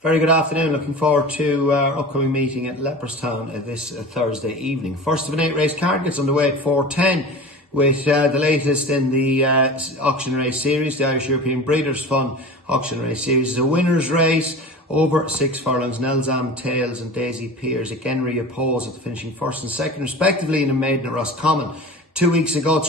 Very good afternoon. Looking forward to our upcoming meeting at Leopardstown this Thursday evening. First of an 8-race card gets underway at 4:10 with the latest in the auction race series. The Irish European Breeders' Fund auction race series is a winner's race over 6 furlongs. Nelzam Tales and Daisy Piers again reoppose at the finishing first and second respectively in a maiden at Roscommon. 3 weeks ago,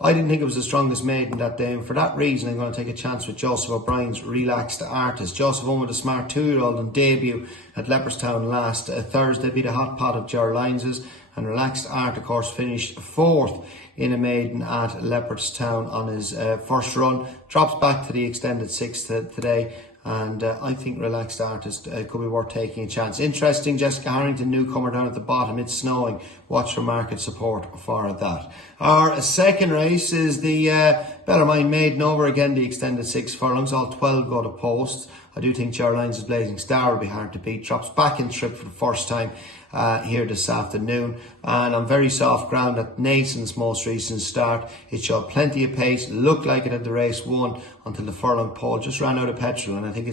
I didn't think it was the strongest maiden that day, and for that reason I'm going to take a chance with Joseph O'Brien's Relaxed Artist. Joseph won with a smart 2-year-old on debut at Leopardstown last Thursday, beat a hot pot of Ger Lynes's, and Relaxed Art of course finished 4th in a maiden at Leopardstown on his first run. Drops back to the extended 6th today, and I think Relaxed Artist could be worth taking a chance. Interesting, Jessica Harrington, newcomer down at the bottom. It's snowing. Watch for market support for that. Our second race is the Bellarmine Maiden over again, the extended 6 furlongs. All 12 go to posts. I do think Ger Lynes's Blazing Star will be hard to beat. Drops back in trip for the first time here this afternoon, and on very soft ground at Nason's most recent start. It showed plenty of pace, looked like it had the race won until the furlong pole just ran out of petrol, and I think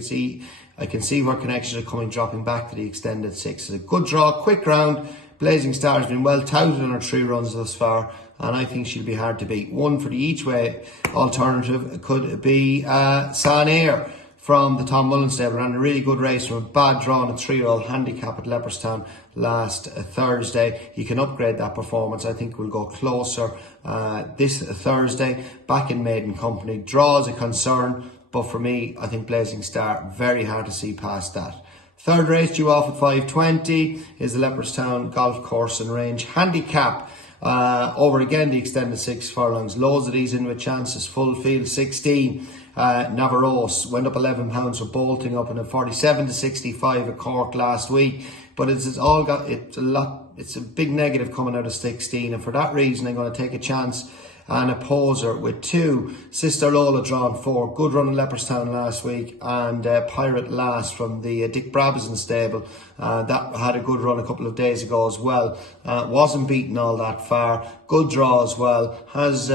I can see where connections are coming, dropping back to the extended 6. It's a good draw, quick ground. Blazing Star has been well touted in her 3 runs thus far, and I think she'll be hard to beat. One for the each way alternative could be San Air from the Tom Mullen stable. Ran a really good race from a bad draw in a 3-year-old handicap at Leopardstown last Thursday. You can upgrade that performance. I think we'll go closer this Thursday. Back in maiden company. Draw is a concern, but for me, I think Blazing Star, very hard to see past that. Third race due off at 5:20 is the Leopardstown Golf Course and Range Handicap. Over again, the extended 6 furlongs. Loads of these in with chances. Full field 16. Navarros went up £11 for bolting up in a 47-65 at Cork last week, but it's a big negative coming out of 16, and for that reason I'm going to take a chance and a poser with 2. Sister Lola drawn 4. Good run in Leopardstown last week, and Pirate Last from the Dick Brabazon stable. That had a good run a couple of days ago as well. Wasn't beaten all that far. Good draw as well. Has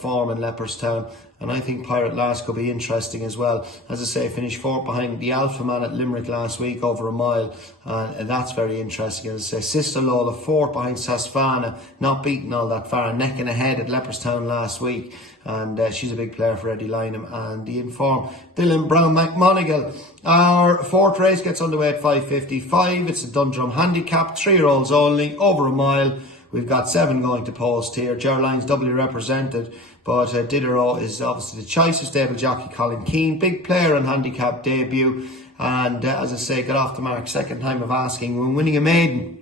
form in Leopardstown. And I think Pirate Last could be interesting as well. As I say, finished 4th behind the Alpha Man at Limerick last week over a mile. And that's very interesting. As I say, Sister Lola 4th behind Sasfana, not beaten all that far. Neck and ahead at Leopardstown last week. And she's a big player for Eddie Lynham and the informed Dylan Brown McMonigal. Our 4th race gets underway at 5:55. It's a Dundrum Handicap, 3-year-olds only, over a mile. We've got 7 going to post here. Ger Lynes doubly represented, but Diderot is obviously the choice of stable jockey Colin Keane. Big player on handicap debut, and as I say, got off the mark second time of asking when winning a maiden.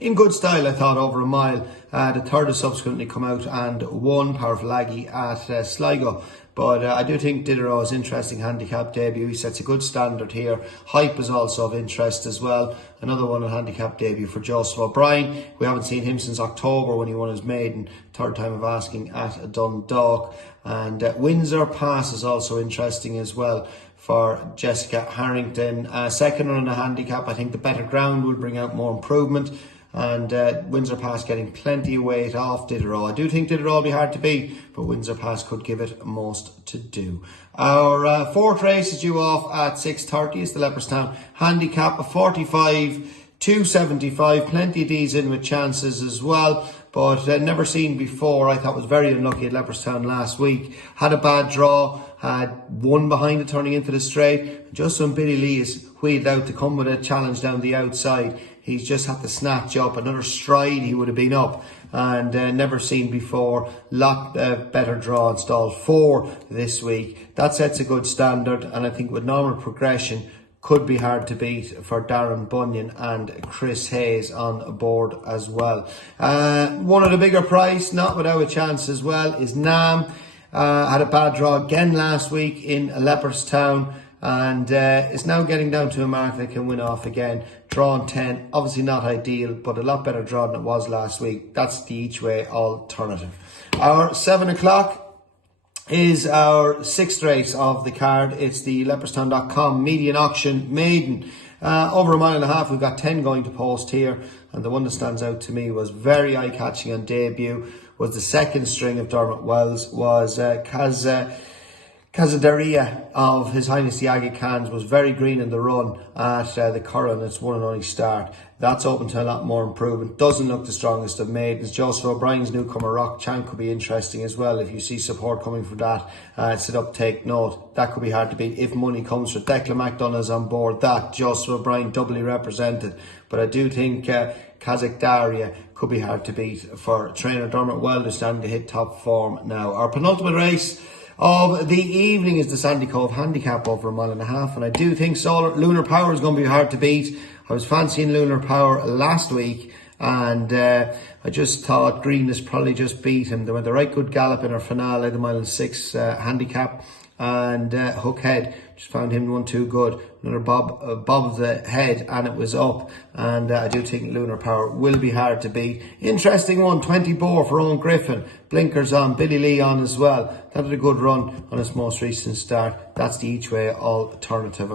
In good style, I thought, over a mile. The third has subsequently come out and won, Powerful Aggie at Sligo. But I do think Diderot is interesting handicap debut. He sets a good standard here. Hype is also of interest as well. Another one, a handicap debut for Joseph O'Brien. We haven't seen him since October when he won his maiden, third time of asking at Dundalk. And Windsor Pass is also interesting as well for Jessica Harrington. Second run in a handicap. I think the better ground will bring out more improvement. And Windsor Pass getting plenty of weight off Diderot. I do think Diderot will be hard to beat, but Windsor Pass could give it most to do. Our 4th race is due off at 6:30. It's the Leopardstown Handicap, a 45-275. Plenty of these in with chances as well, but never seen before. I thought was very unlucky at Leopardstown last week. Had a bad draw, had 1 behind it turning into the straight. Just when Billy Lee is wheeled out to come with a challenge down the outside, he's just had to snatch up. Another stride he would have been up, and never seen before. Lot better draw installed 4 this week. That sets a good standard, and I think with normal progression could be hard to beat for Darren Bunyan and Chris Hayes on board as well. One of the bigger price, not without a chance as well, is Nam. Had a bad draw again last week in Leopardstown, and is now getting down to a mark that can win off again. Drawn 10, obviously not ideal, but a lot better draw than it was last week. That's the each way alternative. Our 7 o'clock is our 6th race of the card. It's the Leopardstown.com median auction maiden. Over a mile and a half, we've got 10 going to post here, and the one that stands out to me was very eye-catching on debut, was the second string of Dermot Wells, was Cazadaria of His Highness the Aga Khans was very green in the run at the Curran. It's one and only start. That's open to a lot more improvement. Doesn't look the strongest of maidens. Joseph O'Brien's newcomer Rock Chan could be interesting as well. If you see support coming from that, sit up, take note. That could be hard to beat if money comes for Declan McDonough's on board. That Joseph O'Brien doubly represented. But I do think Kazakh Daria could be hard to beat for trainer Dermot Wilder, starting to hit top form now. Our penultimate race of the evening is the Sandy Cove Handicap over 1.5 miles, and I do think Lunar Power is going to be hard to beat. I was fancying Lunar Power last week, and I just thought Green has probably just beat him. They went the right good gallop in her finale, the 1.6 mile handicap, and Hookhead just found him one too good. Another bob of the head, and it was up. And I do think Lunar Power will be hard to beat. Interesting one, 24 for Owen Griffin. Blinkers on, Billy Lee on as well. That had a good run on his most recent start. That's the each way alternative.